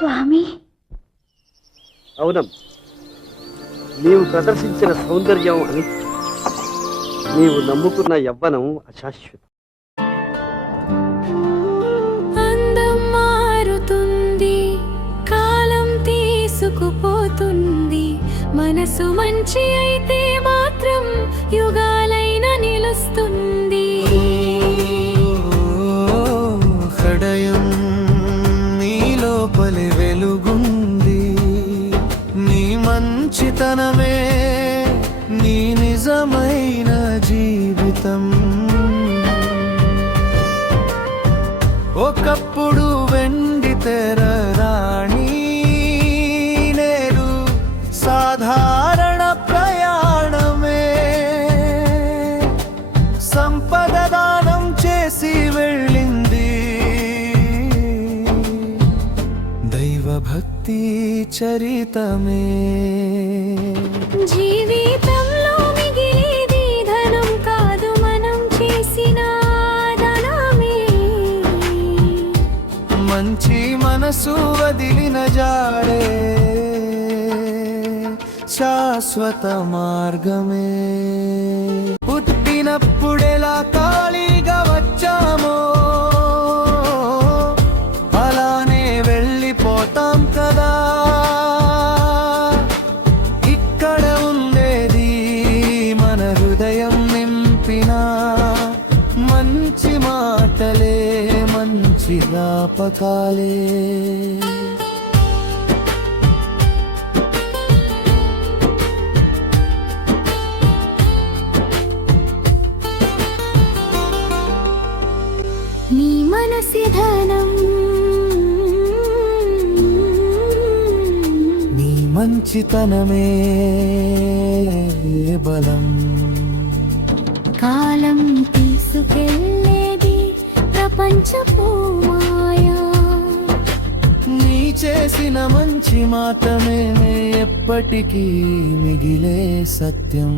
స్వామి. అవునం నీవు ప్రదర్శించిన సౌందర్యం అని నీవు నమ్ముకున్న యవ్వనం అశాశ్వతం. అందం మారుతుంది కాలం తీసుకుపోతుంది. మనసు మంచి అయితే మాత్రం యుగాలైన నిలుస్తుంది. నిజమైన జీవితం. ఒకప్పుడు వెండి తెర రాణి నేరు సాధారణ ప్రయాణమే. సంపద దానం చేసి వెళ్ళింది. దైవభక్తి చరితమే. మంచి మనసు వదిలిన జాడే శాశ్వత మార్గమే. పుట్టినప్పుడెలా ఖాళీగా వచ్చామో అలానే వెళ్ళిపోతాం కదా. ఇక్కడ ఉండేది మన హృదయం నింపిన మంచి మాటలే మంచి జ్ఞాపకాలే. నీ మనసి ధనం. నీ మంచితనమే బలం. కాలం తీసుకెళ్ళేది ప్రపంచపు నీ చేసిన మంచి మాత్రమే ఎప్పటికీ మిగిలే సత్యం.